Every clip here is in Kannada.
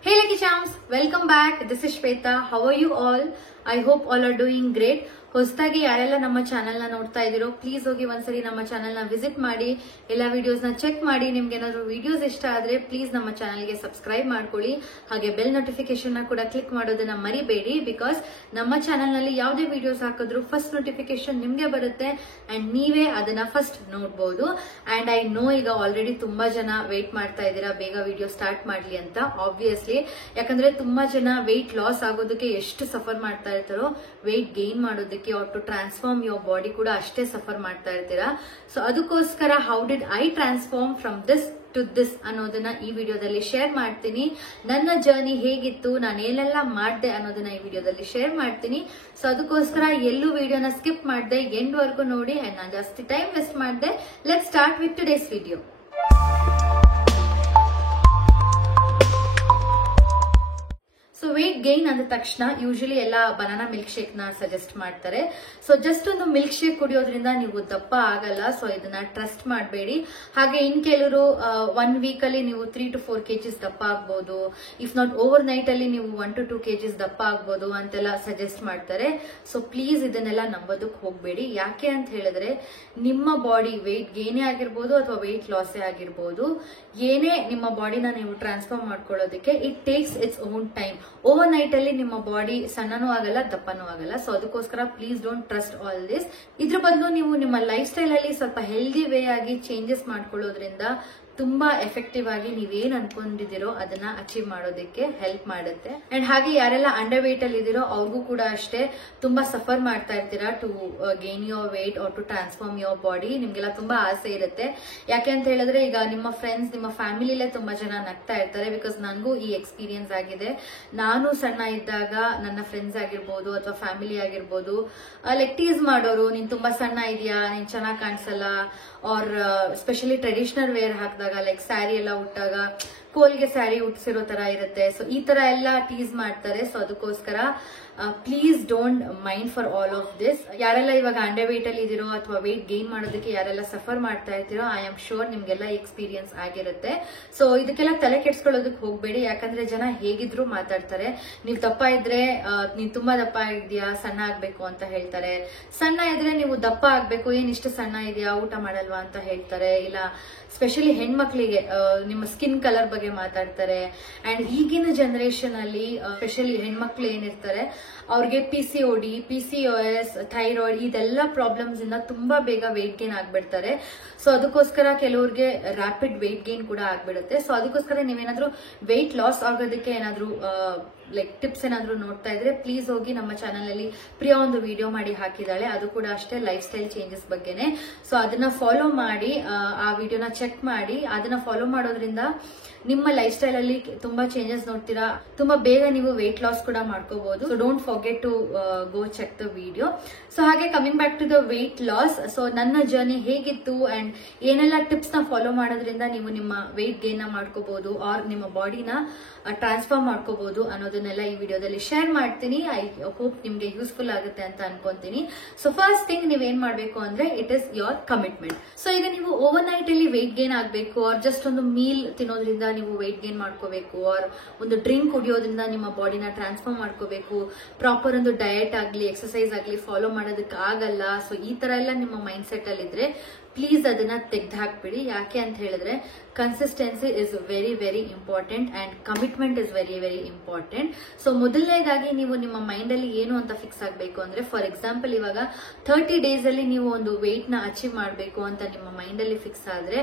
Hey Lucky Charms, welcome back. This is Shweta. How are you all? I hope all are doing great. ಹೊಸದಾಗಿ ಯಾರೆಲ್ಲ ನಮ್ಮ ಚಾನೆಲ್ ನ ನೋಡ್ತಾ ಇದ್ದೀರೋ ಪ್ಲೀಸ್ ಹೋಗಿ ಒಂದ್ಸರಿ ನಮ್ಮ ಚಾನೆಲ್ ನ ವಿಸಿಟ್ ಮಾಡಿ, ಎಲ್ಲ ವಿಡಿಯೋಸ್ ನ ಚೆಕ್ ಮಾಡಿ. ನಿಮ್ಗೆ ಏನಾದ್ರು ವಿಡಿಯೋಸ್ ಇಷ್ಟ ಆದ್ರೆ ಪ್ಲೀಸ್ ನಮ್ಮ ಚಾನೆಲ್ ಗೆ ಸಬ್ಸ್ಕ್ರೈಬ್ ಮಾಡ್ಕೊಳ್ಳಿ. ಹಾಗೆ ಬೆಲ್ ನೋಟಿಫಿಕೇಶನ್ ನ ಕೂಡ ಕ್ಲಿಕ್ ಮಾಡೋದನ್ನ ಮರಿಬೇಡಿ. ಬಿಕಾಸ್ ನಮ್ಮ ಚಾನೆಲ್ ನಲ್ಲಿ ಯಾವುದೇ ವಿಡಿಯೋಸ್ ಹಾಕಿದ್ರು ಫಸ್ಟ್ ನೋಟಿಫಿಕೇಶನ್ ನಿಮ್ಗೆ ಬರುತ್ತೆ ಅಂಡ್ ನೀವೇ ಅದನ್ನ ಫಸ್ಟ್ ನೋಡಬಹುದು. ಅಂಡ್ ಐ ನೋ ಈಗ ಆಲ್ರೆಡಿ ತುಂಬಾ ಜನ ವೇಟ್ ಮಾಡ್ತಾ ಇದ್ದೀರಾ ಬೇಗ ವಿಡಿಯೋ ಸ್ಟಾರ್ಟ್ ಮಾಡ್ಲಿ ಅಂತ. ಆಬ್ವಿಯಸ್ಲಿ, ಯಾಕಂದ್ರೆ ತುಂಬಾ ಜನ ವೆಯ್ಟ್ ಲಾಸ್ ಆಗೋದಕ್ಕೆ ಎಷ್ಟು ಸಫರ್ ಮಾಡ್ತಾ ಇರ್ತಾರೋ ವೆಯ್ಟ್ ಗೇನ್ ಮಾಡೋದಕ್ಕೆ ಟು ಟ್ರಾನ್ಸ್ಫಾರ್ಮ್ ಯೋರ್ ಬಾಡಿ ಕೂಡ ಅಷ್ಟೇ ಸಫರ್ ಮಾಡ್ತಾ ಇರ್ತೀರಾ. ಸೊ ಅದಕ್ಕೋಸ್ಕರ how did I transform from this to this ಅನ್ನೋದನ್ನ ಈ ವಿಡಿಯೋದಲ್ಲಿ ಶೇರ್ ಮಾಡ್ತೀನಿ. ನನ್ನ ಜರ್ನಿ ಹೇಗಿತ್ತು, ನಾನು ಏನೆಲ್ಲ ಮಾಡಿದೆ ಅನ್ನೋದನ್ನ ಈ ವಿಡಿಯೋದಲ್ಲಿ ಶೇರ್ ಮಾಡ್ತೀನಿ. ಸೊ ಅದಕ್ಕೋಸ್ಕರ ಎಲ್ಲೂ ವಿಡಿಯೋನ ಸ್ಕಿಪ್ ಮಾಡದೆ ಎಂಡ್ ವರ್ಗು ನೋಡಿ. ಅಂಡ್ ನಾನು ಜಾಸ್ತಿ ಟೈಮ್ ವೇಸ್ಟ್ ಮಾಡಿದೆ. Let start with today's video. So weight gain ಅಂದ ತಕ್ಷಣ ಯೂಶಲಿ ಎಲ್ಲ ಬನಾನಾ ಮಿಲ್ಕ್ ಶೇಕ್ ನ ಸಜೆಸ್ಟ್ ಮಾಡ್ತಾರೆ. ಸೊ ಜಸ್ಟ್ ಒಂದು ಮಿಲ್ಕ್ ಶೇಕ್ ಕುಡಿಯೋದ್ರಿಂದ ನೀವು ದಪ್ಪ ಆಗಲ್ಲ. ಸೊ ಇದನ್ನ ಟ್ರಸ್ಟ್ ಮಾಡಬೇಡಿ. ಹಾಗೆ ಇನ್ ಕೆಲವರು 1 ವೀಕ್ ಅಲ್ಲಿ ನೀವು 3 to 4 kgs ದಪ್ಪ ಆಗ್ಬಹುದು, ಇಫ್ ನಾಟ್ ಓವರ್ ನೈಟ್ ಅಲ್ಲಿ ನೀವು 1 to 2 kgs ದಪ್ಪ ಆಗ್ಬಹುದು ಅಂತೆಲ್ಲ ಸಜೆಸ್ಟ್ ಮಾಡ್ತಾರೆ. ಸೊ ಪ್ಲೀಸ್ ಇದನ್ನೆಲ್ಲ ನಂಬೋದಕ್ಕೆ ಹೋಗ್ಬೇಡಿ. ಯಾಕೆ ಅಂತ ಹೇಳಿದ್ರೆ ನಿಮ್ಮ ಬಾಡಿ ವೇಟ್ ಗೇನೇ ಆಗಿರ್ಬೋದು ಅಥವಾ ವೇಟ್ ಲಾಸೇ ಆಗಿರ್ಬೋದು, ಏನೇ ನಿಮ್ಮ ಬಾಡಿನ ನೀವು ಟ್ರಾನ್ಸ್ಫಾರ್ಮ್ ಮಾಡ್ಕೊಳ್ಳೋದಕ್ಕೆ it takes its own time. Over night ಅಲ್ಲಿ ನಿಮ್ಮ ಬಾಡಿ ಸಣ್ಣನೂ ಆಗಲ್ಲ, ದಪ್ಪನೂ ಆಗಲ್ಲ. ಸೊ ಅದಕ್ಕೋಸ್ಕರ please don't trust all this. ಇದ್ರ ಬದಲು ನೀವು ನಿಮ್ಮ ಲೈಫ್ ಸ್ಟೈಲ್ ಅಲ್ಲಿ ಸ್ವಲ್ಪ ಹೆಲ್ದಿ ವೇ ಆಗಿ ಚೇಂಜಸ್ ಮಾಡ್ಕೊಳ್ಳೋದ್ರಿಂದ ತುಂಬಾ ಎಫೆಕ್ಟಿವ್ ಆಗಿ ನೀವೇನ್ ಅನ್ಕೊಂಡಿದಿರೋ ಅದನ್ನ ಅಚೀವ್ ಮಾಡೋದಕ್ಕೆ ಹೆಲ್ಪ್ ಮಾಡುತ್ತೆ. ಅಂಡ್ ಹಾಗೆ ಯಾರೆಲ್ಲ ಅಂಡರ್ ವೇಟ್ ಅಲ್ಲಿ ಇದೀರೋ ಅವ್ರಿಗೂ ಕೂಡ ಅಷ್ಟೇ ತುಂಬಾ ಸಫರ್ ಮಾಡ್ತಾ ಇರ್ತೀರಾ to gain your weight or to transform your body. ನಿಮ್ಗೆಲ್ಲ ತುಂಬಾ ಆಸೆ ಇರುತ್ತೆ. ಯಾಕೆ ಅಂತ ಹೇಳಿದ್ರೆ ಈಗ ನಿಮ್ಮ ಫ್ರೆಂಡ್ಸ್, ನಿಮ್ಮ ಫ್ಯಾಮಿಲಿಲೇ ತುಂಬಾ ಜನ ನಗ್ತಾ ಇರ್ತಾರೆ. ಬಿಕಾಸ್ ನನಗೂ ಈ ಎಕ್ಸ್ಪೀರಿಯನ್ಸ್ ಆಗಿದೆ. ನಾನು ಸಣ್ಣ ಇದ್ದಾಗ ನನ್ನ ಫ್ರೆಂಡ್ಸ್ ಆಗಿರ್ಬೋದು ಅಥವಾ ಫ್ಯಾಮಿಲಿ ಆಗಿರ್ಬೋದು ಲೈಕ್ ಟೀಸ್ ಮಾಡೋರು, ನೀನ್ ತುಂಬಾ ಸಣ್ಣ ಇದೆಯಾ, ನೀನ್ ಚೆನ್ನಾಗ್ ಕಾಣಿಸಲ್ಲ, ಆರ್ ಸ್ಪೆಷಲಿ ಟ್ರೆಡಿಷನಲ್ ವೇರ್ ಹಾಕಿದಾಗ ಲೈಕ್ ಸ್ಯಾರಿ ಎಲ್ಲ ಉಟ್ಟಾಗ ಕೋಲ್ಗೆ ಸ್ಯಾರಿ ಉಟ್ಸಿರೋ ತರ ಇರುತ್ತೆ. ಸೊ ಈ ತರ ಎಲ್ಲ ಟೀಸ್ ಮಾಡ್ತಾರೆ. ಸೊ ಅದಕ್ಕೋಸ್ಕರ please don't mind for all of this. ಯಾರೆಲ್ಲ ಇವಾಗ ಅಂಡರ್ ವೇಟ್ ಅಲ್ಲಿ ಇದೀರೋ ಅಥವಾ ವೇಟ್ ಗೇನ್ ಮಾಡೋದಕ್ಕೆ ಯಾರೆಲ್ಲ ಸಫರ್ ಮಾಡ್ತಾ ಇರ್ತೀರೋ ಐ ಆಮ್ ಶೋರ್ ನಿಮ್ಗೆಲ್ಲ ಎಕ್ಸ್ಪೀರಿಯನ್ಸ್ ಆಗಿರುತ್ತೆ. ಸೊ ಇದಕ್ಕೆಲ್ಲ ತಲೆ ಕೆಡ್ಸ್ಕೊಳ್ಳೋದಕ್ಕೆ ಹೋಗ್ಬೇಡಿ. ಯಾಕಂದ್ರೆ ಜನ ಹೇಗಿದ್ರು ಮಾತಾಡ್ತಾರೆ. ನೀವು ದಪ್ಪ ಇದ್ರೆ ನೀವ್ ತುಂಬಾ ದಪ್ಪ ಇದೆಯಾ, ಸಣ್ಣ ಆಗ್ಬೇಕು ಅಂತ ಹೇಳ್ತಾರೆ. ಸಣ್ಣ ಇದ್ರೆ ನೀವು ದಪ್ಪ ಆಗ್ಬೇಕು, ಏನ್ ಇಷ್ಟು ಸಣ್ಣ ಇದೆಯಾ, ಊಟ ಮಾಡಲ್ವಾ ಅಂತ ಹೇಳ್ತಾರೆ. ಇಲ್ಲ ಸ್ಪೆಷಲಿ ಹೆಣ್ಮಕ್ಳಿಗೆ ನಿಮ್ಮ ಸ್ಕಿನ್ ಕಲರ್ ಬಗ್ಗೆ ಮಾತಾಡ್ತಾರೆ. ಅಂಡ್ ಈಗಿನ ಜನರೇಷನ್ ಅಲ್ಲಿ ಸ್ಪೆಷಲಿ ಹೆಣ್ಮಕ್ಳು ಏನಿರ್ತಾರೆ ಅವ್ರಿಗೆ PCOD, PCOS, ಥೈರಾಯ್ಡ್ ಇದೆಲ್ಲ ಪ್ರಾಬ್ಲಮ್ಸ್ ಇಂದ ತುಂಬಾ ಬೇಗ ವೇಟ್ ಗೇನ್ ಆಗ್ಬಿಡ್ತಾರೆ. ಸೊ ಅದಕ್ಕೋಸ್ಕರ ಕೆಲವ್ರಿಗೆ ರ್ಯಾಪಿಡ್ ವೇಟ್ ಗೇನ್ ಕೂಡ ಆಗ್ಬಿಡುತ್ತೆ. ಸೊ ಅದಕ್ಕೋಸ್ಕರ ನೀವೇನಾದ್ರೂ ವೇಟ್ ಲಾಸ್ ಆಗೋದಕ್ಕೆ ಏನಾದ್ರೂ ಲೈಕ್ ಟಿಪ್ಸ್ ಏನಾದ್ರು ನೋಡ್ತಾ ಇದ್ರೆ ಪ್ಲೀಸ್ ಹೋಗಿ ನಮ್ಮ ಚಾನಲ್ ಅಲ್ಲಿ ಪ್ರಿಯಾ ಒಂದು ವಿಡಿಯೋ ಮಾಡಿ ಹಾಕಿದಾಳೆ. ಅದು ಕೂಡ ಅಷ್ಟೇ ಲೈಫ್ ಸ್ಟೈಲ್ ಚೇಂಜಸ್ ಬಗ್ಗೆನೆ. ಸೊ ಅದನ್ನ ಫಾಲೋ ಮಾಡಿ, ಆ ವಿಡಿಯೋನ ಚೆಕ್ ಮಾಡಿ. ಅದನ್ನ ಫಾಲೋ ಮಾಡೋದ್ರಿಂದ ನಿಮ್ಮ ಲೈಫ್ ಸ್ಟೈಲ್ ಅಲ್ಲಿ ತುಂಬಾ ಚೇಂಜಸ್ ನೋಡ್ತೀರಾ. ತುಂಬಾ ಬೇಗ ನೀವು ವೇಟ್ ಲಾಸ್ ಕೂಡ ಮಾಡ್ಕೋಬಹುದು. So don't forget to go check the video. So ಹಾಗೆ coming back to the weight loss. So ನನ್ನ ಜರ್ನಿ ಹೇಗಿತ್ತು ಅಂಡ್ ಏನೆಲ್ಲ ಟಿಪ್ಸ್ ನ ಫಾಲೋ ಮಾಡೋದ್ರಿಂದ ನೀವು ನಿಮ್ಮ ವೇಟ್ ಗೇನ್ ನ ಮಾಡ್ಕೋಬಹುದು ಆರ್ ನಿಮ್ಮ ಬಾಡಿನ ಟ್ರಾನ್ಸ್ಫಾರ್ಮ್ ಮಾಡ್ಕೋಬಹುದು ಅನ್ನೋದನ್ನೆಲ್ಲ ಈ ವಿಡಿಯೋದಲ್ಲಿ ಶೇರ್ ಮಾಡ್ತೀನಿ. ಐ ಹೋಪ್ ನಿಮ್ಗೆ ಯೂಸ್ಫುಲ್ ಆಗುತ್ತೆ ಅಂತ ಅನ್ಕೊಂತೀನಿ. ಸೊ ಫಸ್ಟ್ ಥಿಂಗ್ ನೀವೇನ್ ಮಾಡ್ಬೇಕು ಅಂದ್ರೆ it is your commitment. So ಈಗ ನೀವು ಓವರ್ ನೈಟ್ ಅಲ್ಲಿ ವೇಟ್ ಗೇನ್ ಆಗ್ಬೇಕು ಆರ್ ಜಸ್ಟ್ ಒಂದು ಮೀಲ್ ತಿನ್ನೋದ್ರಿಂದ ನೀವು ವೇಟ್ ಗೇನ್ ಮಾಡ್ಕೋಬೇಕು ಆರ್ ಒಂದು ಡ್ರಿಂಕ್ ಕುಡಿಯೋದ್ರಿಂದ ನಿಮ್ಮ ಬಾಡಿನ ಟ್ರಾನ್ಸ್ಫಾರ್ಮ್ ಮಾಡ್ಕೋಬೇಕು, ಪ್ರಾಪರ್ ಒಂದು ಡಯಟ್ ಆಗ್ಲಿ ಎಕ್ಸರ್ಸೈಸ್ ಆಗ್ಲಿ ಫಾಲೋ ಮಾಡೋದಕ್ಕೆ ಆಗಲ್ಲ. ಸೊ ಈ ತರ ಎಲ್ಲ ನಿಮ್ಮ ಮೈಂಡ್ ಸೆಟ್ ಅಲ್ಲಿ ಇದ್ರೆ ಪ್ಲೀಸ್ ಅದನ್ನ ತೆಗ್ದು ಹಾಕ್ಬಿಡಿ. ಯಾಕೆ ಅಂತ ಹೇಳಿದ್ರೆ consistency is very very important and commitment is very very important. So ಮೊದಲನೇದಾಗಿ ನೀವು ನಿಮ್ಮ ಮೈಂಡ್ ಅಲ್ಲಿ ಏನು ಅಂತ ಫಿಕ್ಸ್ ಆಗಬೇಕು ಅಂದ್ರೆ, ಫಾರ್ ಎಕ್ಸಾಂಪಲ್ ಇವಾಗ 30 ಡೇಸ್ ಅಲ್ಲಿ ನೀವು ಒಂದು ವೇಟ್ ನ ಅಚೀವ್ ಮಾಡಬೇಕು ಅಂತ ನಿಮ್ಮ ಮೈಂಡ್ ಅಲ್ಲಿ ಫಿಕ್ಸ್ ಆದ್ರೆ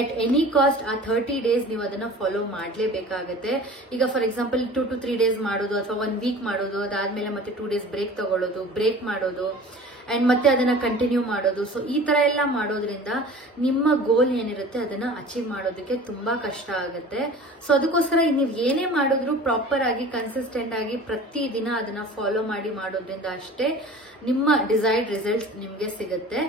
ಅಟ್ ಎನಿ ಕಾಸ್ಟ್ ಆ 30 ಡೇಸ್ ನೀವು ಅದನ್ನ ಫಾಲೋ ಮಾಡ್ಲೇಬೇಕಾಗುತ್ತೆ. ಈಗ ಫಾರ್ ಎಕ್ಸಾಂಪಲ್ 2 to 3 ಡೇಸ್ ಮಾಡೋದು ಅಥವಾ 1 ವೀಕ್ ಮಾಡೋದು, ಅದಾದ್ಮೇಲೆ ಮತ್ತೆ 2 ಡೇಸ್ ಬ್ರೇಕ್ ತಗೊಳ್ಳೋದು, ಬ್ರೇಕ್ ಮಾಡೋದು ಅಂಡ್ ಮತ್ತೆ ಅದನ್ನ ಕಂಟಿನ್ಯೂ ಮಾಡೋದು. ಸೊ ಈ ತರ ಎಲ್ಲ ಮಾಡೋದ್ರಿಂದ ನಿಮ್ಮ ಗೋಲ್ ಏನಿರುತ್ತೆ ಅದನ್ನ ಅಚೀವ್ ಮಾಡೋದಕ್ಕೆ ತುಂಬಾ ಕಷ್ಟ ಆಗುತ್ತೆ. ಸೊ ಅದಕ್ಕೋಸ್ಕರ ನೀವು ಏನೇ ಮಾಡಿದ್ರು ಪ್ರಾಪರ್ ಆಗಿ ಕನ್ಸಿಸ್ಟೆಂಟ್ ಆಗಿ ಪ್ರತಿ ದಿನ ಅದನ್ನ ಫಾಲೋ ಮಾಡಿ ಮಾಡೋದ್ರಿಂದ ಅಷ್ಟೇ ನಿಮ್ಮ ಡಿಸೈರ್ಡ್ ರಿಸಲ್ಟ್ಸ್ ನಿಮ್ಗೆ ಸಿಗುತ್ತೆ.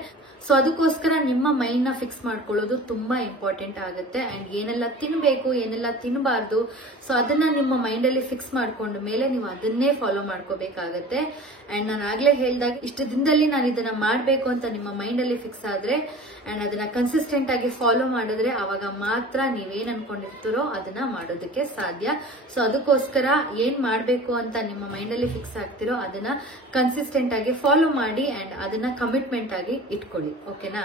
ಸೊ ಅದಕ್ಕೋಸ್ಕರ ನಿಮ್ಮ ಮೈಂಡ್ ನ ಫಿಕ್ಸ್ ಮಾಡ್ಕೊಳ್ಳೋದು ತುಂಬಾ ಇಂಪಾರ್ಟೆಂಟ್ ಆಗುತ್ತೆ. ಅಂಡ್ ಏನೆಲ್ಲ ತಿನ್ಬೇಕು, ಏನೆಲ್ಲ ತಿನ್ನಬಾರ್ದು, ಸೊ ಅದನ್ನ ನಿಮ್ಮ ಮೈಂಡ್ ಅಲ್ಲಿ ಫಿಕ್ಸ್ ಮಾಡ್ಕೊಂಡ ಮೇಲೆ ನೀವು ಅದನ್ನೇ ಫಾಲೋ ಮಾಡ್ಕೋಬೇಕಾಗತ್ತೆ. ಅಂಡ್ ನಾನು ಆಗ್ಲೇ ಹೇಳ್ದಾಗ ಇಷ್ಟು ದಿನದಲ್ಲಿ ನಾನು ಇದನ್ನ ಮಾಡ್ಬೇಕು ಅಂತ ನಿಮ್ಮ ಮೈಂಡ್ ಅಲ್ಲಿ ಫಿಕ್ಸ್ ಆದ್ರೆ ಅಂಡ್ ಅದನ್ನ ಕನ್ಸಿಸ್ಟೆಂಟ್ ಆಗಿ ಫಾಲೋ ಮಾಡಿದ್ರೆ ಅವಾಗ ಮಾತ್ರ ನೀವೇನ್ ಅನ್ಕೊಂಡಿರ್ತೀರೋ ಅದನ್ನ ಮಾಡೋದಕ್ಕೆ ಸಾಧ್ಯ. ಸೊ ಅದಕ್ಕೋಸ್ಕರ ಏನ್ ಮಾಡ್ಬೇಕು ಅಂತ ನಿಮ್ಮ ಮೈಂಡ್ ಅಲ್ಲಿ ಫಿಕ್ಸ್ ಆಗ್ತಿರೋ ಅದನ್ನ ಕನ್ಸಿಸ್ಟೆಂಟ್ ಆಗಿ ಫಾಲೋ ಮಾಡಿ ಅಂಡ್ ಅದನ್ನ ಕಮಿಟ್ಮೆಂಟ್ ಆಗಿ ಇಟ್ಕೊಳ್ಳಿ. ಓಕೆನಾ.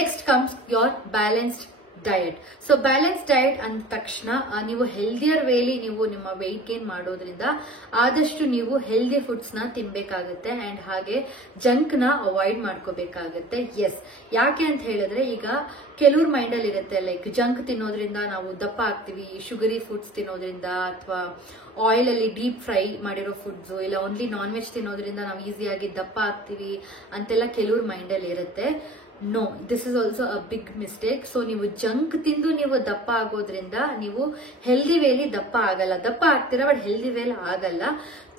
Next comes your balanced diet. So balance diet ಅಂದ ತಕ್ಷಣ ನೀವು ಹೆಲ್ದಿಯರ್ ವೇಲಿ ನೀವು ನಿಮ್ಮ ವೆಯ್ಟ್ ಗೇನ್ ಮಾಡೋದ್ರಿಂದ ಆದಷ್ಟು ನೀವು ಹೆಲ್ದಿ ಫುಡ್ಸ್ ನ ತಿನ್ಬೇಕಾಗುತ್ತೆ ಅಂಡ್ ಹಾಗೆ ಜಂಕ್ ನ ಅವಾಯ್ಡ್ ಮಾಡ್ಕೋಬೇಕಾಗುತ್ತೆ. ಎಸ್, ಯಾಕೆ ಅಂತ ಹೇಳಿದ್ರೆ ಈಗ ಕೆಲವ್ರ ಮೈಂಡ್ ಅಲ್ಲಿ ಇರುತ್ತೆ ಲೈಕ್ ಜಂಕ್ ತಿನ್ನೋದ್ರಿಂದ ನಾವು ದಪ್ಪ ಆಗ್ತೀವಿ, ಶುಗರಿ ಫುಡ್ಸ್ ತಿನ್ನೋದ್ರಿಂದ ಅಥವಾ ಆಯಿಲ್ ಅಲ್ಲಿ ಡೀಪ್ ಫ್ರೈ ಮಾಡಿರೋ ಫುಡ್ಸ್ ಇಲ್ಲ ಓನ್ಲಿ ನಾನ್ ವೆಜ್ ತಿನ್ನೋದ್ರಿಂದ ನಾವು ಈಸಿಯಾಗಿ ದಪ್ಪ ಆಗ್ತೀವಿ ಅಂತೆಲ್ಲ ಕೆಲವ್ರ ಮೈಂಡ್ ಅಲ್ಲಿ ಇರುತ್ತೆ. No, this is also a big mistake. So ನೀವು ಜಂಕ್ ತಿಂದು ನೀವು ದಪ್ಪ ಆಗೋದ್ರಿಂದ ನೀವು ಹೆಲ್ದಿ ವೇಲಿ ದಪ್ಪ ಆಗಲ್ಲ. ದಪ್ಪ ಆಗ್ತೀರಾ ಬಟ್ ಹೆಲ್ದಿ ವೇಲ್ ಆಗಲ್ಲ.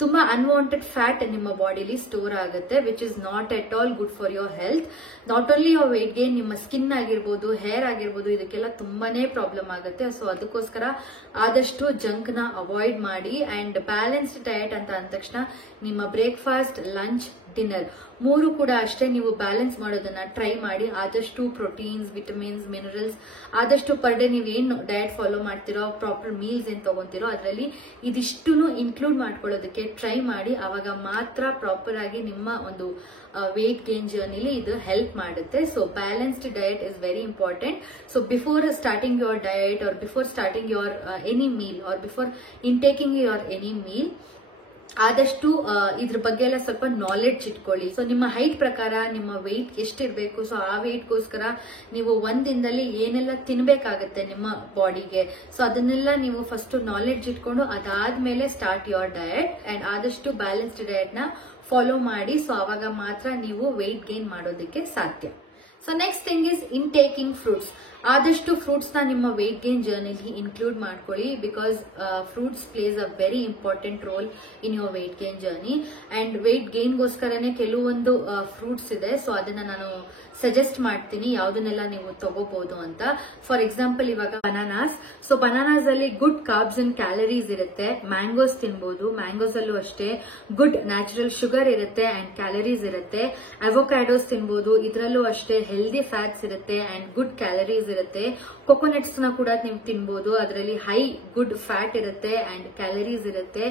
ತುಂಬಾ ಅನ್ವಾಂಟೆಡ್ ಫ್ಯಾಟ್ ನಿಮ್ಮ ಬಾಡಿಲಿ ಸ್ಟೋರ್ ಆಗುತ್ತೆ which is not at all good for your health. Not only your weight gain, ನಿಮ್ಮ ಸ್ಕಿನ್ ಆಗಿರ್ಬೋದು, ಹೇರ್ ಆಗಿರ್ಬೋದು, ಇದಕ್ಕೆಲ್ಲ ತುಂಬಾನೇ ಪ್ರಾಬ್ಲಮ್ ಆಗುತ್ತೆ. ಸೊ ಅದಕ್ಕೋಸ್ಕರ ಆದಷ್ಟು ಜಂಕ್ ನ ಅವಾಯ್ಡ್ ಮಾಡಿ ಅಂಡ್ ಬ್ಯಾಲೆನ್ಸ್ಡ್ ಡಯಟ್ ಅಂತ ಅಂದ ತಕ್ಷಣ ನಿಮ್ಮ ಬ್ರೇಕ್ಫಾಸ್ಟ್, ಲಂಚ್, ಡಿನ್ನರ್ ಮೂರು ಕೂಡ ಅಷ್ಟೇ ನೀವು ಬ್ಯಾಲೆನ್ಸ್ ಮಾಡೋದನ್ನ ಟ್ರೈ ಮಾಡಿ. ಆದಷ್ಟು ಪ್ರೋಟೀನ್ಸ್, ವಿಟಮಿನ್ಸ್, ಮಿನರಲ್ಸ್ ಆದಷ್ಟು ಪರ್ ಡೇ ನೀವೇನು ಡಯಟ್ ಫಾಲೋ ಮಾಡ್ತಿರೋ, ಪ್ರಾಪರ್ ಮೀಲ್ಸ್ ಏನ್ ತಗೊಂತಿರೋ ಅದರಲ್ಲಿ ಇದಿಷ್ಟು ಇನ್ಕ್ಲೂಡ್ ಮಾಡ್ಕೊಳ್ಳೋದಕ್ಕೆ ಟ್ರೈ ಮಾಡಿ. ಅವಾಗ ಮಾತ್ರ ಪ್ರಾಪರ್ ಆಗಿ ನಿಮ್ಮ ಒಂದು ವೇಟ್ ಗೇನ್ ಜರ್ನಿಲಿ ಇದು ಹೆಲ್ಪ್ ಮಾಡುತ್ತೆ. So balanced diet is very important. So before starting your diet or before starting your any meal or before intaking your any meal ಆದಷ್ಟು ಇದ್ರ ಬಗ್ಗೆ ಎಲ್ಲ ಸ್ವಲ್ಪ ನಾಲೆಡ್ಜ್ ಇಟ್ಕೊಳ್ಳಿ. ಸೊ ನಿಮ್ಮ ಹೈಟ್ ಪ್ರಕಾರ ನಿಮ್ಮ ವೆಯ್ಟ್ ಎಷ್ಟಿರ್ಬೇಕು, ಸೊ ಆ ವೆಯ್ಟ್ಗೋಸ್ಕರ ನೀವು ಒಂದಿನದಲ್ಲಿ ಏನೆಲ್ಲ ತಿನ್ಬೇಕಾಗತ್ತೆ ನಿಮ್ಮ ಬಾಡಿಗೆ, ಸೊ ಅದನ್ನೆಲ್ಲ ನೀವು ಫಸ್ಟ್ ನಾಲೆಡ್ಜ್ ಇಟ್ಕೊಂಡು ಅದಾದ್ಮೇಲೆ ಸ್ಟಾರ್ಟ್ ಯೋರ್ ಡಯಟ್ ಅಂಡ್ ಆದಷ್ಟು ಬ್ಯಾಲೆನ್ಸ್ಡ್ ಡಯಟ್ ನ ಫಾಲೋ ಮಾಡಿ. ಸೊ ಅವಾಗ ಮಾತ್ರ ನೀವು ವೆಯ್ಟ್ ಗೇನ್ ಮಾಡೋದಕ್ಕೆ ಸಾಧ್ಯ. So next thing is in taking fruits. ಆದಷ್ಟು ಫ್ರೂಟ್ಸ್ ನ ನಿಮ್ಮ ವೆಯ್ಟ್ ಗೇನ್ ಜರ್ನಿಲಿ ಇನ್ಕ್ಲೂಡ್ ಮಾಡ್ಕೊಳ್ಳಿ because fruits plays a very important role in your weight gain journey and weight ಗೇನ್ಗೋಸ್ಕರನೇ ಕೆಲವೊಂದು ಫ್ರೂಟ್ಸ್ ಇದೆ. ಸೊ ಅದನ್ನ ನಾನು ಸಜೆಸ್ಟ್ ಮಾಡ್ತೀನಿ ಯಾವ್ದನ್ನೆಲ್ಲ ನೀವು ತಗೋಬಹುದು ಅಂತ. ಫಾರ್ ಎಕ್ಸಾಂಪಲ್ ಇವಾಗ ಬನಾನಾಸ್. ಸೊ ಬನಾನಾಸ್ ಅಲ್ಲಿ ಗುಡ್ ಕಾರ್ಬ್ಸ್ ಅಂಡ್ ಕ್ಯಾಲರೀಸ್ ಇರುತ್ತೆ. ಮ್ಯಾಂಗೋಸ್ ತಿನ್ಬಹುದು, ಮ್ಯಾಂಗೋಸ್ ಅಲ್ಲೂ ಅಷ್ಟೇ ಗುಡ್ ನ್ಯಾಚುರಲ್ ಶುಗರ್ ಇರುತ್ತೆ ಅಂಡ್ ಕ್ಯಾಲರೀಸ್ ಇರುತ್ತೆ. ಅವೊಕ್ಯಾಡೋಸ್ ತಿನ್ಬಹುದು, ಇದರಲ್ಲೂ ಅಷ್ಟೇ ಹೆಲ್ದಿ ಫ್ಯಾಟ್ಸ್ ಇರುತ್ತೆ ಅಂಡ್ ಗುಡ್ ಕ್ಯಾಲರೀಸ್ ಇರುತ್ತೆ. ಕೊಕೊನಟ್ಸ್ ನ ಕೂಡ ನೀವು ತಿನ್ಬಹುದು, ಅದರಲ್ಲಿ ಹೈ ಗುಡ್ ಫ್ಯಾಟ್ ಇರುತ್ತೆ ಅಂಡ್ ಕ್ಯಾಲರೀಸ್ ಇರುತ್ತೆ.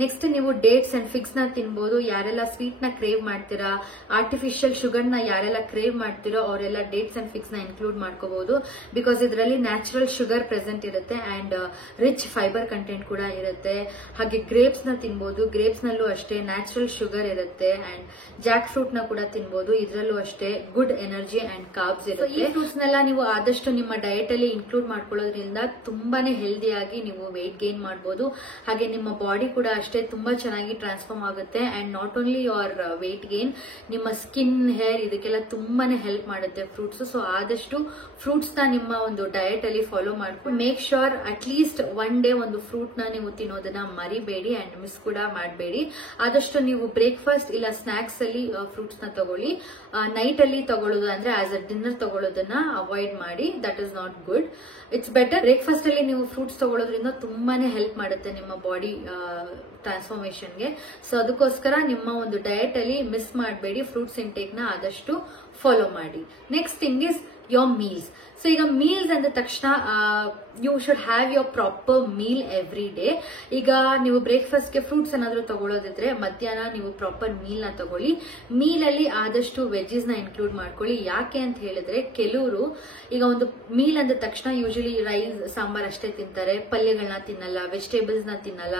ನೆಕ್ಸ್ಟ್ ನೀವು ಡೇಟ್ಸ್ ಅಂಡ್ ಫಿಗ್ಸ್ ನ ತಿನ್ಬಹುದು. ಯಾರೆಲ್ಲ ಸ್ವೀಟ್ ನ ಕ್ರೇವ್ ಮಾಡ್ತೀರಾ, ಆರ್ಟಿಫಿಷಿಯಲ್ ಶುಗರ್ ನ ಯಾರೆಲ್ಲ ಕ್ರೇವ್ ಮಾಡ್ತಿರೋ ಅವರೆಲ್ಲ ಡೇಟ್ಸ್ ಅಂಡ್ ಫಿಗ್ಸ್ ನ ಇನ್ಕ್ಲೂಡ್ ಮಾಡ್ಕೋಬಹುದು ಬಿಕಾಸ್ ಇದರಲ್ಲಿ ನ್ಯಾಚುರಲ್ ಶುಗರ್ ಪ್ರೆಸೆಂಟ್ ಇರುತ್ತೆ ಅಂಡ್ ರಿಚ್ ಫೈಬರ್ ಕಂಟೆಂಟ್ ಕೂಡ ಇರುತ್ತೆ. ಹಾಗೆ ಗ್ರೇಪ್ಸ್ ನ ತಿನ್ಬಹುದು, ಗ್ರೇಪ್ಸ್ ನಲ್ಲೂ ಅಷ್ಟೇ ನ್ಯಾಚುರಲ್ ಶುಗರ್ ಇರುತ್ತೆ ಅಂಡ್ ಜಾಕ್ ಫ್ರೂಟ್ ನ ಕೂಡ ತಿನ್ಬಹುದು, ಇದರಲ್ಲೂ ಅಷ್ಟೇ ಗುಡ್ ಎನರ್ಜಿ ಅಂಡ್ ಕಾರ್ಬ್ಸ್ ಇರುತ್ತೆ. ಈ ಫ್ರೂಟ್ಸ್ ನೆಲ್ಲ ನೀವು ಆದಷ್ಟು ನಿಮ್ಮ ಡಯಟ್ ಅಲ್ಲಿ ಇನ್ಕ್ಲೂಡ್ ಮಾಡ್ಕೊಳ್ಳೋದ್ರಿಂದ ತುಂಬಾನೇ ಹೆಲ್ದಿ ಆಗಿ ನೀವು ವೆಯ್ಟ್ ಗೇನ್ ಮಾಡಬಹುದು. ಹಾಗೆ ನಿಮ್ಮ ಬಾಡಿ ಕೂಡ ಅಷ್ಟೇ ತುಂಬಾ ಚೆನ್ನಾಗಿ ಟ್ರಾನ್ಸ್ಫಾರ್ಮ್ ಆಗುತ್ತೆ and not only your weight gain, ನಿಮ್ಮ ಸ್ಕಿನ್, ಹೇರ್ ಇದಕ್ಕೆಲ್ಲ ತುಂಬಾನೇ ಹೆಲ್ಪ್ ಮಾಡುತ್ತೆ ಫ್ರೂಟ್ಸ್. ಸೊ ಆದಷ್ಟು ಫ್ರೂಟ್ಸ್ ನ ನಿಮ್ಮ ಒಂದು ಡಯಟ್ ಅಲ್ಲಿ ಫಾಲೋ ಮಾಡ್ಕೊಂಡು make sure at least one day ಒಂದು ಫ್ರೂಟ್ ನ ನೀವು ತಿನ್ನೋದನ್ನ ಮರಿಬೇಡಿ ಅಂಡ್ ಮಿಸ್ ಕೂಡ ಮಾಡಬೇಡಿ. ಆದಷ್ಟು ನೀವು ಬ್ರೇಕ್ಫಾಸ್ಟ್ ಇಲ್ಲ ಸ್ನಾಕ್ಸ್ ಅಲ್ಲಿ ಫ್ರೂಟ್ಸ್ ನ ತಗೊಳ್ಳಿ. ನೈಟ್ ಅಲ್ಲಿ ತಗೊಳ್ಳೋದು ಅಂದ್ರೆ ಆಸ್ ಅ ಡಿನ್ನರ್ ತಗೊಳ್ಳೋದನ್ನ ಅವಾಯ್ಡ್ ಮಾಡಿ. That is not good. It's better breakfast ಅಲ್ಲಿ ನೀವು ಫ್ರೂಟ್ಸ್ ತಗೊಳ್ಳೋದ್ರಿಂದ ತುಂಬಾನೇ ಹೆಲ್ಪ್ ಮಾಡುತ್ತೆ ನಿಮ್ಮ ಬಾಡಿ ಟ್ರಾನ್ಸ್ಫಾರ್ಮೇಶನ್ಗೆ. ಸೊ ಅದಕ್ಕೋಸ್ಕರ ನಿಮ್ಮ ಒಂದು ಡಯಟ್ ಅಲ್ಲಿ ಮಿಸ್ ಮಾಡಬೇಡಿ, ಫ್ರೂಟ್ಸ್ ಇಂಟೇಕ್ ನ ಆದಷ್ಟು ಫಾಲೋ ಮಾಡಿ. Next thing is your meals. So ಈಗ ಮೀಲ್ಸ್ ಅಂದ ತಕ್ಷಣ you should have your proper meal every day. ಈಗ ನೀವು ಬ್ರೇಕ್ಫಾಸ್ಟ್ಗೆ ಫ್ರೂಟ್ಸ್ ಏನಾದ್ರು ತಗೊಳ್ಳೋದಿದ್ರೆ ಮಧ್ಯಾಹ್ನ ನೀವು ಪ್ರಾಪರ್ ಮೀಲ್ ನ ತಗೊಳ್ಳಿ. ಮೀಲ್ ಅಲ್ಲಿ ಆದಷ್ಟು ವೆಜಸ್ ನ ಇನ್ಕ್ಲೂಡ್ ಮಾಡ್ಕೊಳ್ಳಿ. ಯಾಕೆ ಅಂತ ಹೇಳಿದ್ರೆ ಕೆಲವರು ಈಗ ಒಂದು ಮೀಲ್ ಅಂದ ತಕ್ಷಣ ಯೂಶಲಿ ರೈಸ್, ಸಾಂಬಾರ್ ಅಷ್ಟೇ ತಿಂತಾರೆ, ಪಲ್ಯಗಳನ್ನ ತಿನ್ನಲ್ಲ, ವೆಜಿಟೇಬಲ್ಸ್ ನ ತಿನ್ನಲ್ಲ,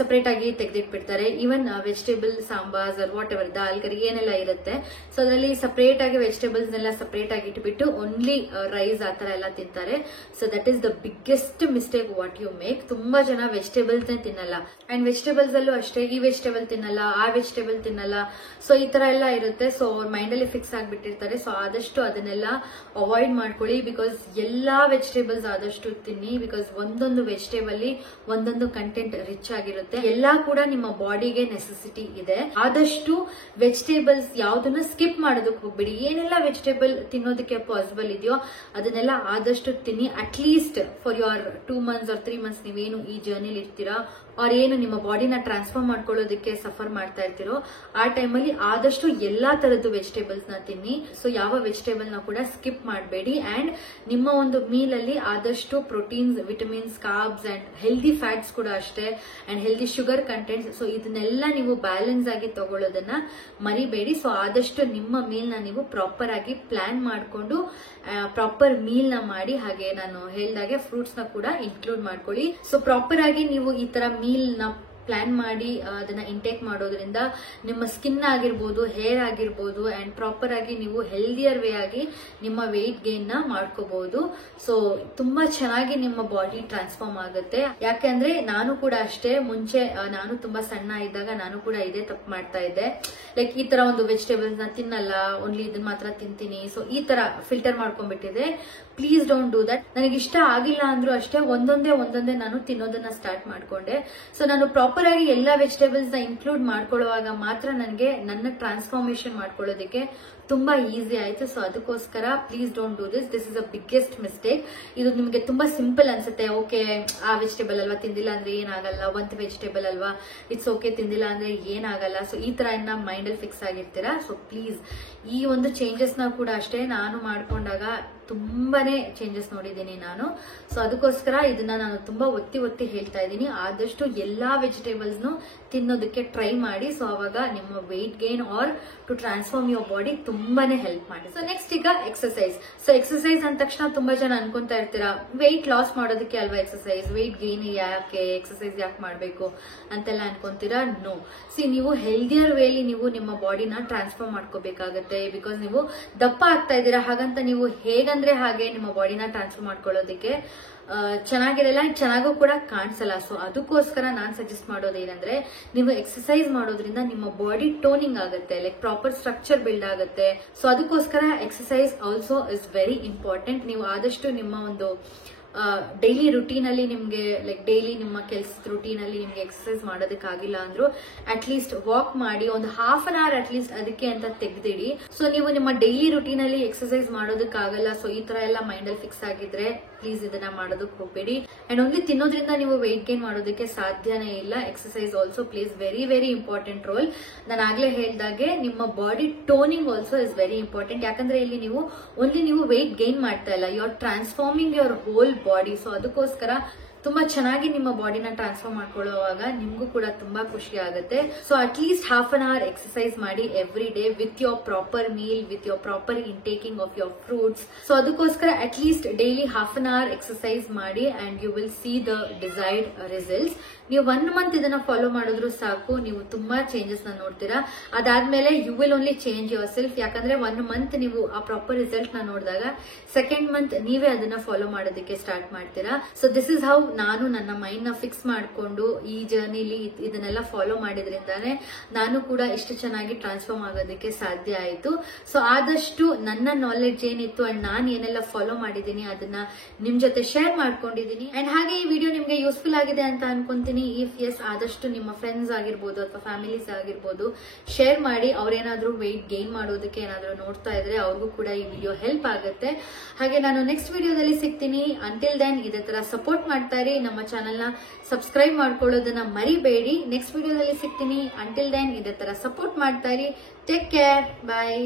ಸಪರೇಟ್ ಆಗಿ ತೆಗೆದಿಟ್ಬಿಡ್ತಾರೆ. Even vegetable sambar whatever dal curry ಏನೆಲ್ಲ ಇರುತ್ತೆ, ಸೊ ಅದರಲ್ಲಿ ಸಪರೇಟ್ ಆಗಿ ವೆಜಿಟೇಬಲ್ಸ್ ನೆಲ್ಲ ಸಪರೇಟ್ ಆಗಿ ಇಟ್ಬಿಟ್ಟು ಓನ್ಲಿ ರೈಸ್ ಆತರ ಎಲ್ಲ ತಿಂತಾರೆ. So that is the biggest mistake what you make. ತುಂಬಾ ಜನ ವೆಜಿಟೇಬಲ್ಸ್ ತಿನ್ನಲ್ಲ ಅಂಡ್ ವೆಜಿಟೇಬಲ್ಸ್ ಅಲ್ಲೂ ಅಷ್ಟೇ ಈ ವೆಜಿಟೇಬಲ್ ತಿನ್ನಲ್ಲ, ಆ ವೆಜಿಟೇಬಲ್ ತಿನ್ನಲ್ಲ, ಸೊ ಈ ತರ ಎಲ್ಲ ಇರುತ್ತೆ. ಸೊ ಅವ್ರ ಮೈಂಡ್ ಅಲ್ಲಿ ಫಿಕ್ಸ್ ಆಗ್ಬಿಟ್ಟಿರ್ತಾರೆ. ಸೊ ಆದಷ್ಟು ಅದನ್ನೆಲ್ಲ ಅವಾಯ್ಡ್ ಮಾಡ್ಕೊಳ್ಳಿ ಬಿಕಾಸ್ ಎಲ್ಲಾ ವೆಜಿಟೇಬಲ್ಸ್ ಆದಷ್ಟು ತಿನ್ನಿ ಬಿಕಾಸ್ ಒಂದೊಂದು ವೆಜಿಟೇಬಲ್ ಒಂದೊಂದು ಕಂಟೆಂಟ್ ರಿಚ್ ಆಗಿರುತ್ತೆ. ಎಲ್ಲಾ ಕೂಡ ನಿಮ್ಮ ಬಾಡಿಗೆ ನೆಸೆಸಿಟಿ ಇದೆ. ಆದಷ್ಟು ವೆಜಿಟೇಬಲ್ಸ್ ಯಾವ್ದನ್ನ ಸ್ಕಿಪ್ ಮಾಡೋದಕ್ಕೆ ಹೋಗ್ಬಿಡಿ. ಏನೆಲ್ಲ ವೆಜಿಟೇಬಲ್ ತಿನ್ನೋದಕ್ಕೆ ಪಾಸಿಬಲ್ ಪಾಸಿಬಲ್ ಇದೆಯೋ ಅದನ್ನೆಲ್ಲ ಆದಷ್ಟು ತಿನ್ನಿ. At least for your 2 months or 3 months ನೀವೇನು ಈ ಜರ್ನಿಲಿ ಇರ್ತೀರಾ ಅವ್ರ ಏನು ನಿಮ್ಮ ಬಾಡಿನ ಟ್ರಾನ್ಸ್ಫಾರ್ಮ್ ಮಾಡ್ಕೊಳ್ಳೋದಕ್ಕೆ ಸಫರ್ ಮಾಡ್ತಾ ಇರ್ತೀರೋ ಆ ಟೈಮಲ್ಲಿ ಆದಷ್ಟು ಎಲ್ಲಾ ತರದ್ದು ವೆಜಿಟೇಬಲ್ಸ್ ನ ತಿನ್ನಿ. ಸೊ ಯಾವ ವೆಜಿಟೇಬಲ್ ನ ಕೂಡ ಸ್ಕಿಪ್ ಮಾಡಬೇಡಿ. ಅಂಡ್ ನಿಮ್ಮ ಒಂದು ಮೀಲ್ ಅಲ್ಲಿ ಆದಷ್ಟು proteins, vitamins, carbs and healthy fats ಕೂಡ ಅಷ್ಟೇ and healthy sugar contents. So ಇದನ್ನೆಲ್ಲ ನೀವು ಬ್ಯಾಲೆನ್ಸ್ ಆಗಿ ತಗೊಳ್ಳೋದನ್ನ ಮರಿಬೇಡಿ. ಸೊ ಆದಷ್ಟು ನಿಮ್ಮ ಮೀಲ್ ನ ನೀವು ಪ್ರಾಪರ್ ಆಗಿ ಪ್ಲಾನ್ ಮಾಡಿಕೊಂಡು ಪ್ರಾಪರ್ ಮೀಲ್ ನ ಮಾಡಿ. ಹಾಗೆ ನಾನು ಹೇಳ್ದಾಗೆ ಫ್ರೂಟ್ಸ್ ನ ಕೂಡ ಇನ್ಕ್ಲೂಡ್ ಮಾಡ್ಕೊಳ್ಳಿ. ಸೊ ಪ್ರಾಪರ್ ಆಗಿ ನೀವು ಈ ತರ ಮೀಲ್ ನ ಪ್ಲಾನ್ ಮಾಡಿ ಅದನ್ನ ಇಂಟೇಕ್ ಮಾಡೋದ್ರಿಂದ ನಿಮ್ಮ ಸ್ಕಿನ್ ಆಗಿರ್ಬೋದು, ಹೇರ್ ಆಗಿರ್ಬೋದು ಅಂಡ್ ಪ್ರಾಪರ್ ಆಗಿ ನೀವು ಹೆಲ್ದಿಯರ್ ವೇ ಆಗಿ ನಿಮ್ಮ ವೆಯ್ಟ್ ಗೇನ್ ನ ಮಾಡ್ಕೋಬಹುದು. ಸೊ ತುಂಬಾ ಚೆನ್ನಾಗಿ ನಿಮ್ಮ ಬಾಡಿ ಟ್ರಾನ್ಸ್ಫಾರ್ಮ್ ಆಗುತ್ತೆ. ಯಾಕೆಂದ್ರೆ ನಾನು ಕೂಡ ಅಷ್ಟೇ ಮುಂಚೆ ನಾನು ತುಂಬಾ ಸಣ್ಣ ಇದ್ದಾಗ ನಾನು ಕೂಡ ಇದೇ ತಪ್ಪು ಮಾಡ್ತಾ ಇದ್ದೆ. ಲೈಕ್ ಈ ತರ ಒಂದು ವೆಜಿಟೇಬಲ್ಸ್ ನ ತಿನ್ನಲ್ಲ, ಓನ್ಲಿ ಇದನ್ನ ಮಾತ್ರ ತಿಂತೀನಿ. ಸೊ ಈ ತರ ಫಿಲ್ಟರ್ ಮಾಡ್ಕೊಂಡ್ಬಿಟ್ಟಿದೆ. Please don't do that. ನನಗೆ ಇಷ್ಟ ಆಗಿಲ್ಲ ಅಂದ್ರೂ ಅಷ್ಟೇ ಒಂದೊಂದೇ ನಾನು ತಿನ್ನೋದನ್ನ ಸ್ಟಾರ್ಟ್ ಮಾಡ್ಕೊಂಡೆ. ಸೊ ನಾನು ಪ್ರಾಪರ್ ಆಗಿ ಎಲ್ಲಾ ವೆಜಿಟೇಬಲ್ಸ್ ನ ಇನ್ಕ್ಲೂಡ್ ಮಾಡ್ಕೊಳ್ಳುವಾಗ ಮಾತ್ರ ನನಗೆ ನನ್ನ ಟ್ರಾನ್ಸ್ಫಾರ್ಮೇಶನ್ ಮಾಡ್ಕೊಳ್ಳೋದಕ್ಕೆ ತುಂಬಾ ಈಸಿ ಆಯ್ತು. ಸೊ ಅದಕ್ಕೋಸ್ಕರ please don't do this. This is a biggest mistake. ಇದು ನಿಮಗೆ ತುಂಬಾ ಸಿಂಪಲ್ ಅನ್ಸುತ್ತೆ. ಓಕೆ, ಆ ವೆಜಿಟೇಬಲ್ ಅಲ್ವಾ, ತಿಂದಿಲ್ಲ ಅಂದ್ರೆ ಏನಾಗಲ್ಲ, ಒಂದು ವೆಜಿಟೇಬಲ್ ಅಲ್ವಾ, ಇಟ್ಸ್ ಓಕೆ, ತಿಂದಿಲ್ಲ ಅಂದ್ರೆ ಏನಾಗಲ್ಲ. ಸೊ ಈ ತರ ಮೈಂಡ್ ಅಲ್ಲಿ ಫಿಕ್ಸ್ ಆಗಿರ್ತೀರಾ. ಸೊ ಪ್ಲೀಸ್ ಈ ಒಂದು ಚೇಂಜಸ್ ನ ಕೂಡ ಅಷ್ಟೇ ನಾನು ಮಾಡ್ಕೊಂಡಾಗ ತುಂಬಾನೇ ಚೇಂಜಸ್ ನೋಡಿದ್ದೀನಿ ನಾನು. ಸೊ ಅದಕ್ಕೋಸ್ಕರ ಇದನ್ನ ನಾನು ತುಂಬಾ ಒತ್ತಿ ಹೇಳ್ತಾ ಇದ್ದೀನಿ. ಆದಷ್ಟು ಎಲ್ಲಾ ವೆಜಿಟೇಬಲ್ಸ್ ತಿನ್ನೋದಕ್ಕೆ ಟ್ರೈ ಮಾಡಿ. ಸೊ ಅವಾಗ ನಿಮ್ಮ weight gain or to transform your body ತುಂಬಾನೇ ಹೆಲ್ಪ್ ಮಾಡಿ. ಸೊ ನೆಕ್ಸ್ಟ್ ಈಗ ಎಕ್ಸರ್ಸೈಸ್. ಸೊ ಎಕ್ಸರ್ಸೈಸ್ ಅಂದ ತಕ್ಷಣ ತುಂಬಾ ಜನ ಅನ್ಕೊಂತಾ ಇರ್ತೀರಾ ವೆಯ್ಟ್ ಲಾಸ್ ಮಾಡೋದಕ್ಕೆ ಅಲ್ವಾ ಎಕ್ಸರ್ಸೈಸ್, ವೆಯ್ಟ್ ಗೇನ್ ಯಾಕೆ, ಎಕ್ಸರ್ಸೈಸ್ ಯಾಕೆ ಮಾಡ್ಬೇಕು ಅಂತೆಲ್ಲ ಅನ್ಕೊಂತೀರಾ. ನೋ, ಸಿ ನೀವು ಹೆಲ್ದಿಯರ್ ವೇಲಿ ನೀವು ನಿಮ್ಮ ಬಾಡಿನ ಟ್ರಾನ್ಸ್ಫಾರ್ಮ್ ಮಾಡ್ಕೋಬೇಕಾಗತ್ತೆ. ಬಿಕಾಸ್ ನೀವು ದಪ್ಪ ಆಗ್ತಾ ಇದ್ದೀರಾ, ಹಾಗಂತ ನೀವು ಹೇಗಂದ್ರೆ ಹಾಗೆ ನಿಮ್ಮ ಬಾಡಿನ ಟ್ರಾನ್ಸ್ಫರ್ ಮಾಡ್ಕೊಳ್ಳೋದಕ್ಕೆ ಚೆನ್ನಾಗಿರಲ್ಲ, ಚೆನ್ನಾಗೂ ಕೂಡ ಕಾಣಿಸಲ್ಲ. ಸೊ ಅದಕ್ಕೋಸ್ಕರ ನಾನ್ ಸಜೆಸ್ಟ್ ಮಾಡೋದೇನಂದ್ರೆ ನೀವು ಎಕ್ಸರ್ಸೈಸ್ ಮಾಡೋದ್ರಿಂದ ನಿಮ್ಮ ಬಾಡಿ ಟೋನಿಂಗ್ ಆಗುತ್ತೆ, ಲೈಕ್ ಪ್ರಾಪರ್ ಸ್ಟ್ರಕ್ಚರ್ ಬಿಲ್ಡ್ ಆಗುತ್ತೆ. ಸೊ ಅದಕ್ಕೋಸ್ಕರ exercise also is very important. ನೀವು ಆದಷ್ಟು ನಿಮ್ಮ ಒಂದು ಡೈಲಿ ರುಟೀನ್ ಅಲ್ಲಿ ನಿಮ್ಗೆ ಲೈಕ್ ಡೈಲಿ ನಿಮ್ಮ ಕೆಲಸದ ರುಟೀನ್ ಅಲ್ಲಿ ನಿಮ್ಗೆ ಎಕ್ಸರ್ಸೈಸ್ ಮಾಡೋದಕ್ಕಾಗಿಲ್ಲ ಅಂದ್ರೂ ಅಟ್ಲೀಸ್ಟ್ ವಾಕ್ ಮಾಡಿ ಒಂದು ಹಾಫ್ ಅನ್ ಅವರ್ ಅಟ್ಲೀಸ್ಟ್ ಅದಕ್ಕೆ ಅಂತ ತೆಗ್ದಿಡಿ. ಸೊ ನೀವು ನಿಮ್ಮ ಡೈಲಿ ರುಟೀನ್ ಅಲ್ಲಿ ಎಕ್ಸರ್ಸೈಸ್ ಮಾಡೋದಕ್ಕಾಗಲ್ಲ, ಸೊ ಈ ತರ ಎಲ್ಲ ಮೈಂಡ್ ಅಲ್ಲಿ ಫಿಕ್ಸ್ ಆಗಿದ್ರೆ ಪ್ಲೀಸ್ ಇದನ್ನ ಮಾಡೋದಕ್ಕೆ ಹೋಗ್ಬೇಡಿ. ಅಂಡ್ ಓನ್ಲಿ ತಿನ್ನೋದ್ರಿಂದ ನೀವು ವೆಯ್ಟ್ ಗೇನ್ ಮಾಡೋದಕ್ಕೆ ಸಾಧ್ಯನೇ ಇಲ್ಲ. Exercise also plays very very important role. ನಾನು ಆಗ್ಲೇ ಹೇಳ್ದಾಗೆ ನಿಮ್ಮ body toning also is very important. ಯಾಕಂದ್ರೆ ಇಲ್ಲಿ ನೀವು ಓನ್ಲಿ ನೀವು ವೆಯ್ಟ್ ಗೇನ್ ಮಾಡ್ತಾ ಇಲ್ಲ, you are transforming your whole body. So ಅದಕ್ಕೋಸ್ಕರ ತುಂಬಾ ಚೆನ್ನಾಗಿ ನಿಮ್ಮ ಬಾಡಿನ ಟ್ರಾನ್ಸ್ಫಾರ್ಮ್ ಮಾಡ್ಕೊಳ್ಳುವಾಗ ನಿಮ್ಗೂ ಕೂಡ ತುಂಬಾ ಖುಷಿ ಆಗುತ್ತೆ. So at least half an hour exercise ಮಾಡಿ every day with your proper meal, with your proper intaking of your fruits. So ಅದಕ್ಕೋಸ್ಕರ at least daily half an hour exercise ಮಾಡಿ and you will see the desired results. ನೀವು 1 month ಇದನ್ನ ಫಾಲೋ ಮಾಡಿದ್ರು ಸಾಕು, ನೀವು ತುಂಬಾ ಚೇಂಜಸ್ ನ ನೋಡ್ತೀರಾ. ಅದಾದ್ಮೇಲೆ you will only change yourself. ಯಾಕಂದ್ರೆ 1 month ನೀವು ಆ ಪ್ರಾಪರ್ ರಿಸಲ್ಟ್ ನ ನೋಡಿದಾಗ ಸೆಕೆಂಡ್ ಮಂತ್ ನೀವೇ ಅದನ್ನ ಫಾಲೋ ಮಾಡೋದಕ್ಕೆ ಸ್ಟಾರ್ಟ್ ಮಾಡ್ತೀರಾ. ಸೊ ದಿಸ್ ಇಸ್ ಹೌ ನಾನು ನನ್ನ ಮೈಂಡ್ ನ ಫಿಕ್ಸ್ ಮಾಡ್ಕೊಂಡು ಈ ಜರ್ನಿಲಿ ಇದನ್ನೆಲ್ಲ ಫಾಲೋ ಮಾಡಿದ್ರಿಂದಾನೆ ನಾನು ಕೂಡ ಇಷ್ಟು ಚೆನ್ನಾಗಿ ಟ್ರಾನ್ಸ್ಫಾರ್ಮ್ ಆಗೋದಕ್ಕೆ ಸಾಧ್ಯ ಆಯ್ತು. ಸೊ ಆದಷ್ಟು ನನ್ನ ನಾಲೆಡ್ಜ್ ಏನಿತ್ತು ಅಂಡ್ ನಾನು ಏನೆಲ್ಲ ಫಾಲೋ ಮಾಡಿದೀನಿ ಅದನ್ನ ನಿಮ್ ಜೊತೆ ಶೇರ್ ಮಾಡ್ಕೊಂಡಿದೀನಿ. ಅಂಡ್ ಹಾಗೆ ಈ ವಿಡಿಯೋ ನಿಮ್ಗೆ ಯೂಸ್ಫುಲ್ ಆಗಿದೆ ಅಂತ ಅನ್ಕೊಂತೀನಿ. ಇಫ್ ಎಸ್ ಆದಷ್ಟು ನಿಮ್ಮ ಫ್ರೆಂಡ್ಸ್ ಆಗಿರ್ಬೋದು ಅಥವಾ ಫ್ಯಾಮಿಲೀಸ್ ಆಗಿರ್ಬೋದು ಶೇರ್ ಮಾಡಿ. ಅವ್ರೇನಾದ್ರೂ ವೆಯ್ಟ್ ಗೇನ್ ಮಾಡೋದಕ್ಕೆ ಏನಾದ್ರೂ ನೋಡ್ತಾ ಇದ್ರೆ ಅವ್ರಿಗೂ ಕೂಡ ಈ ವಿಡಿಯೋ ಹೆಲ್ಪ್ ಆಗುತ್ತೆ. ಹಾಗೆ ನಾನು ನೆಕ್ಸ್ಟ್ ವಿಡಿಯೋದಲ್ಲಿ ಸಿಗ್ತೀನಿ. ಅಂಟಿಲ್ ದೆನ್ ಇದೇ ತರ ಸಪೋರ್ಟ್ ಮಾಡ್ತಾ ಇರಿ. ನಮ್ಮ ಚಾನೆಲ್ ನ ಸಬ್ಸ್ಕ್ರೈಬ್ ಮಾಡ್ಕೊಳ್ಳೋದನ್ನ ಮರಿಬೇಡಿ. ನೆಕ್ಸ್ಟ್ ವಿಡಿಯೋದಲ್ಲಿ ಸಿಗ್ತೀನಿ. ಅಂಟಿಲ್ ದೆನ್ ಇದೇ ತರ ಸಪೋರ್ಟ್ ಮಾಡ್ತಾ ಇರಿ. ಟೇಕ್ ಕೇರ್, ಬಾಯ್.